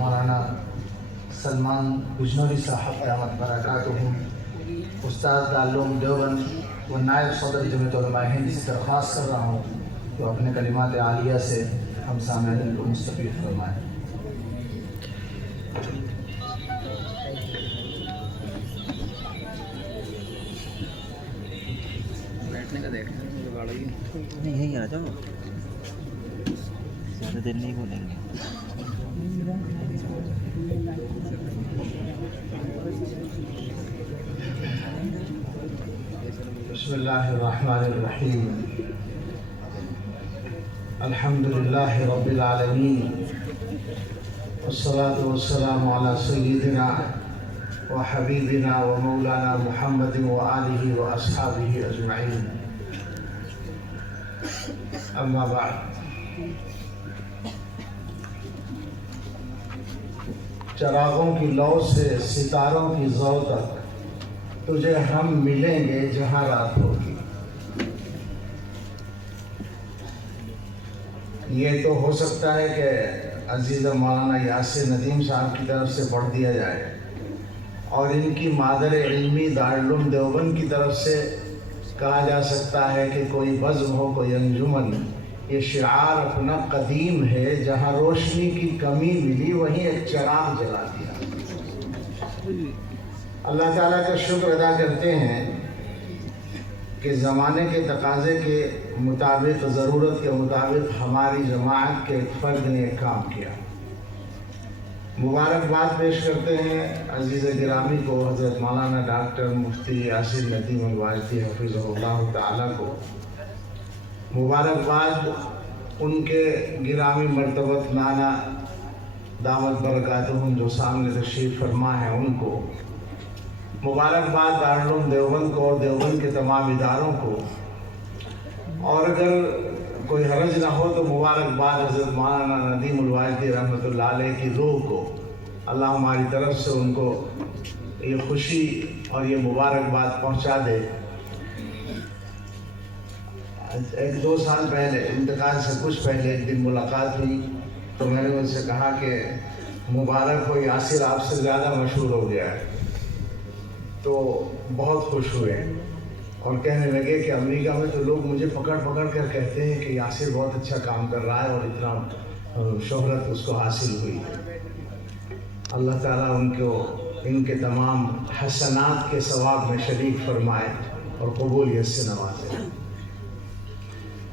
مولانا سلمان بجنوری صاحب دامت برکاتہم، استاد دارالعلوم دیوبند و نائب صدر جمعیت علماء ہند سے درخواست کر رہا ہوں کہ اپنے کلمات عالیہ سے ہم سامعین کو مستفید فرمائیں۔ بیٹھنے کا دیکھ نہیں یہیں آ جاؤ، زیادہ دیر نہیں بولیں گے۔ بسم اللہ الرحمن الرحیم، الحمد للہ رب العالمین، والصلاة والسلام علی سیدنا و حبیبنا و مولانا محمد و آلہ و اصحابہ اجمعین، اما بعد۔ چراغوں کی لو سے ستاروں کی ضو تک تجھے ہم ملیں گے جہاں رات ہوگی۔ یہ تو ہو سکتا ہے کہ عزیز مولانا یاسر ندیم صاحب کی طرف سے پڑھ دیا جائے، اور ان کی مادر علمی دارالعلوم دیوبند کی طرف سے کہا جا سکتا ہے کہ کوئی بزم ہو، کوئی انجمن۔ یہ شعار اپنا قدیم ہے، جہاں روشنی کی کمی ملی وہیں ایک چراغ جلا دیا۔ اللہ تعالیٰ کا شکر ادا کرتے ہیں کہ زمانے کے تقاضے کے مطابق، ضرورت کے مطابق ہماری جماعت کے ایک فرد نے ایک کام کیا۔ مبارکباد پیش کرتے ہیں عزیز گرامی کو، حضرت مولانا ڈاکٹر مفتی یاسر ندیم الواجدی حفظہ اللہ تعالیٰ کو۔ مبارکباد ان کے گرامی مرتبت نانا دامت برکاتہم جو سامنے تشریف فرما ہے ان کو۔ مبارکباد دارالعلوم دیوبند کو اور دیوبند کے تمام اداروں کو، اور اگر کوئی حرج نہ ہو تو مبارکباد حضرت مولانا ندیم الواجدی رحمۃ اللہ علیہ کی روح کو۔ اللہ ہماری طرف سے ان کو یہ خوشی اور یہ مبارکباد پہنچا دے۔ ایک دو سال پہلے، انتقال سے کچھ پہلے، ایک دن ملاقات ہوئی تو میں نے ان سے کہا کہ مبارک ہو، یاسر آپ سے زیادہ مشہور ہو گیا ہے۔ تو بہت خوش ہوئے اور کہنے لگے کہ امریکہ میں تو لوگ مجھے پکڑ پکڑ کر کہتے ہیں کہ یاسر بہت اچھا کام کر رہا ہے اور اتنا شہرت اس کو حاصل ہوئی۔ اللہ تعالیٰ ان کے تمام حسنات کے ثواب میں شریک فرمائے اور قبولیت سے نوازے۔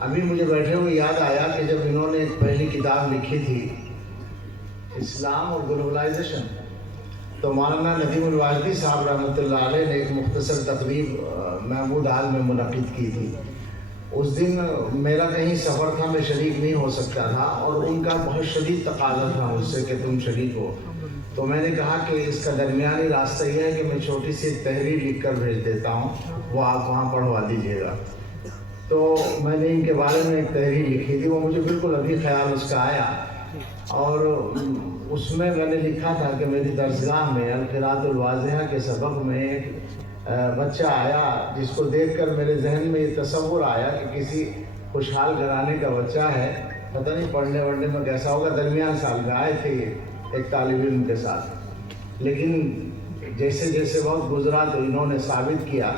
ابھی مجھے بیٹھے ہوئے یاد آیا کہ جب انہوں نے ایک پہلی کتاب لکھی تھی اسلام اور گلوبلائزیشن، تو مولانا ندیم الواجدی صاحب رحمۃ اللہ علیہ نے ایک مختصر تقریب محمود ہال میں منعقد کی تھی۔ اس دن میرا کہیں سفر تھا، میں شریک نہیں ہو سکتا تھا، اور ان کا بہت شدید تقاضا تھا مجھ سے کہ تم شریک ہو۔ تو میں نے کہا کہ اس کا درمیانی راستہ یہ ہے کہ میں چھوٹی سی تحریر لکھ کر بھیج دیتا ہوں، وہ آپ وہاں پڑھوا دیجیے گا۔ تو میں نے ان کے بارے میں ایک تحریر لکھی تھی، وہ مجھے بالکل ابھی خیال اس کا آیا، اور اس میں نے لکھا تھا کہ میری درسگاہ میں القراءۃ الواضحہ کے سبق میں ایک بچہ آیا جس کو دیکھ کر میرے ذہن میں یہ تصور آیا کہ کسی خوشحال گھرانے کا بچہ ہے، پتہ نہیں پڑھنے وڑھنے میں کیسا ہوگا، درمیان سال میں آئے تھے ایک طالب علم کے ساتھ۔ لیکن جیسے جیسے وقت گزرا تو انہوں نے ثابت کیا،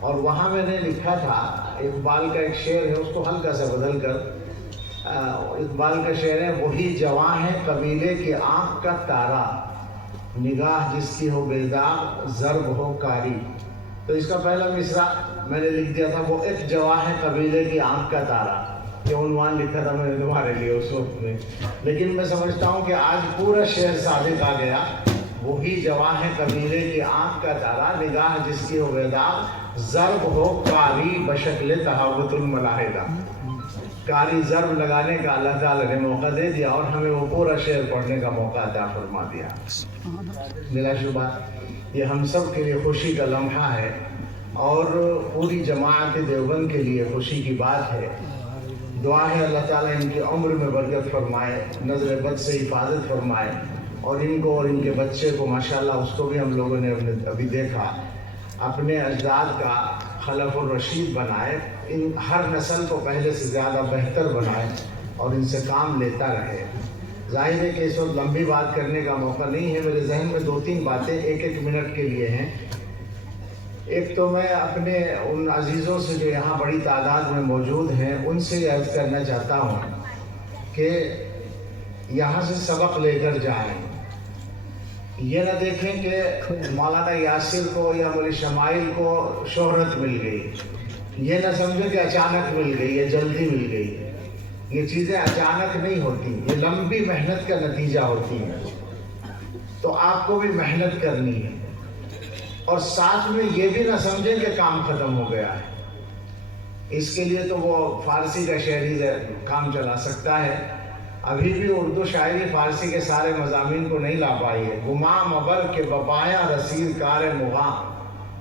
اور وہاں میں نے لکھا تھا اقبال کا ایک شعر ہے، اس کو ہلکا سا بدل کر، اقبال کا شعر ہے، وہی جواں ہے قبیلے کی آنکھ کا تارا، نگاہ جس کی ہو بیدار ضرب ہو کاری۔ تو اس کا پہلا مصرع میں نے لکھ دیا تھا، وہ ایک جواں ہے قبیلے کی آنکھ کا تارا، یہ عنوان لکھا تھا میں نے تمہارے لیے اس وقت میں۔ لیکن میں سمجھتا ہوں کہ آج پورا شعر ثابت آ گیا، وہی جواں ہے قبیلے کی آنکھ کا تارا، نگاہ جس کی ہو بیدار ضرب ہو کاری بشکل تہاوت الملاحدہ۔ کاری ضرب لگانے کا اللہ تعالیٰ نے موقع دے دیا اور ہمیں وہ پورا شعر پڑھنے کا موقع عطا فرما دیا۔ بلا شبہ یہ ہم سب کے لیے خوشی کا لمحہ ہے، اور پوری جماعت دیوبند کے لیے خوشی کی بات ہے۔ دعا ہے اللہ تعالیٰ ان کی عمر میں برکت فرمائے، نظر بد سے حفاظت فرمائے، اور ان کو اور ان کے بچے کو ماشاءاللہ، اس کو بھی ہم لوگوں نے ابھی دیکھا، اپنے اجداد کا خلف الرشید بنائے، ان ہر نسل کو پہلے سے زیادہ بہتر بنائے اور ان سے کام لیتا رہے۔ ظاہر ہے کہ اس وقت لمبی بات کرنے کا موقع نہیں ہے. میرے ذہن میں 2-3 باتیں 1-1 منٹ کے لیے ہیں. ایک تو میں اپنے ان عزیزوں سے جو یہاں بڑی تعداد میں موجود ہیں ان سے عرض کرنا چاہتا ہوں کہ یہاں سے سبق لے کر جائیں. یہ نہ دیکھیں کہ مولانا یاسر کو یا مولی شمائل کو شہرت مل گئی. یہ نہ سمجھیں کہ اچانک مل گئی یا جلدی مل گئی. یہ چیزیں اچانک نہیں ہوتی، یہ لمبی محنت کا نتیجہ ہوتی ہیں. تو آپ کو بھی محنت کرنی ہے، اور ساتھ میں یہ بھی نہ سمجھیں کہ کام ختم ہو گیا ہے. اس کے لیے تو وہ فارسی کا شاعری کام چلا سکتا ہے. ابھی بھی اردو شاعری فارسی کے سارے مضامین کو نہیں لا پائی ہے. گماں مبر کے بپایا رسید کار مغاں،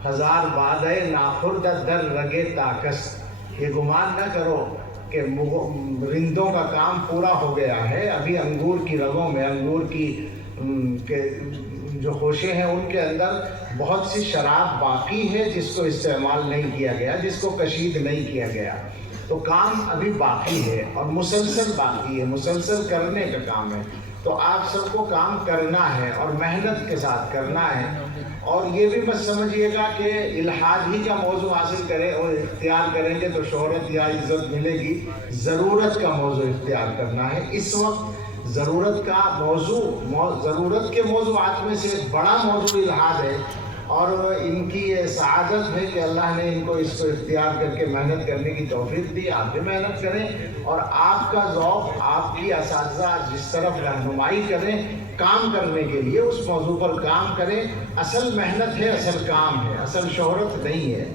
ہزار بادے ناخرد در رگے تاکس. یہ گمان نہ کرو کہ رندوں کا کام پورا ہو گیا ہے. ابھی انگور کی رگوں میں، انگور کی جو خوشے ہیں ان کے اندر بہت سی شراب باقی ہے جس کو استعمال نہیں کیا گیا، جس کو کشید نہیں کیا گیا. تو کام ابھی باقی ہے اور مسلسل باقی ہے، مسلسل کرنے کا کام ہے. تو آپ سب کو کام کرنا ہے اور محنت کے ساتھ کرنا ہے. اور یہ بھی مت سمجھیے گا کہ الحاد ہی کا موضوع حاصل کریں اور اختیار کریں گے تو شہرت یا عزت ملے گی. ضرورت کا موضوع اختیار کرنا ہے. اس وقت ضرورت کا موضوع، ضرورت کے موضوعات میں سے ایک بڑا موضوع الحاد ہے، اور ان کی یہ سعادت ہے کہ اللہ نے ان کو اس کو اختیار کر کے محنت کرنے کی توفیق دی. آپ بھی محنت کریں اور آپ کا ذوق، آپ کی اساتذہ جس طرف رہنمائی کریں کام کرنے کے لیے اس موضوع پر کام کریں. اصل محنت ہے، اصل کام ہے، اصل شہرت نہیں ہے.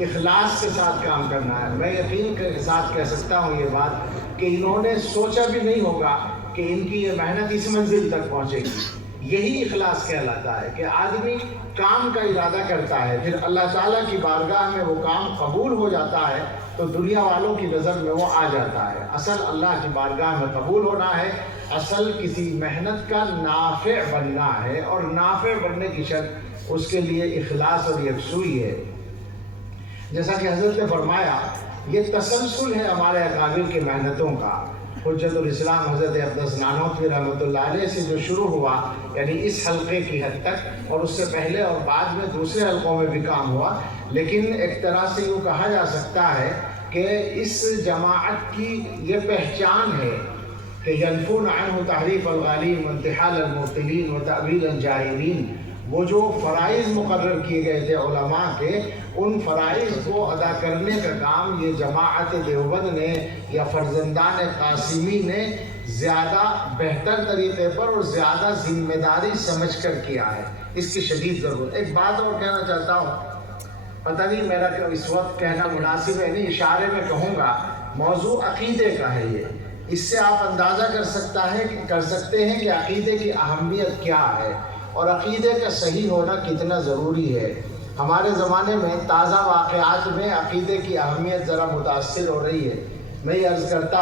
اخلاص کے ساتھ کام کرنا ہے. میں یقین کے ساتھ کہہ سکتا ہوں یہ بات کہ انہوں نے سوچا بھی نہیں ہوگا کہ ان کی یہ محنت اس منزل تک پہنچے گی. یہی اخلاص کہلاتا ہے کہ آدمی کام کا ارادہ کرتا ہے، پھر اللہ تعالیٰ کی بارگاہ میں وہ کام قبول ہو جاتا ہے تو دنیا والوں کی نظر میں وہ آ جاتا ہے. اصل اللہ کی بارگاہ میں قبول ہونا ہے، اصل کسی محنت کا نافع بننا ہے، اور نافع بننے کی شرط اس کے لیے اخلاص اور یکسوئی ہے. جیسا کہ حضرت نے فرمایا یہ تسلسل ہے ہمارے اکابر کی محنتوں کا. حجت الاسلام حضرت اقدس نانوتوی رحمۃ اللہ علیہ سے جو شروع ہوا، یعنی اس حلقے کی حد تک، اور اس سے پہلے اور بعد میں دوسرے حلقوں میں بھی کام ہوا. لیکن ایک طرح سے یوں کہا جا سکتا ہے کہ اس جماعت کی یہ پہچان ہے کہ ینفون عنہ تحریف الغالین وانتحال المبتلین وتأویل الجاہلین. وہ جو فرائض مقرر کیے گئے تھے علماء کے، ان فرائض کو ادا کرنے کا کام یہ جماعت دیوبند نے یا فرزندان قاسمی نے زیادہ بہتر طریقے پر اور زیادہ ذمہ داری سمجھ کر کیا ہے. اس کی شدید ضرورت. ایک بات اور کہنا چاہتا ہوں، پتہ نہیں میرا اس وقت کہنا مناسب ہے نہیں، اشارے میں کہوں گا. موضوع عقیدے کا ہے یہ. اس سے آپ اندازہ کر سکتے ہیں کہ عقیدے کی اہمیت کیا ہے اور عقیدے کا صحیح ہونا کتنا ضروری ہے. ہمارے زمانے میں تازہ واقعات میں عقیدے کی اہمیت ذرا متاثر ہو رہی ہے. میں یہ عرض کرتا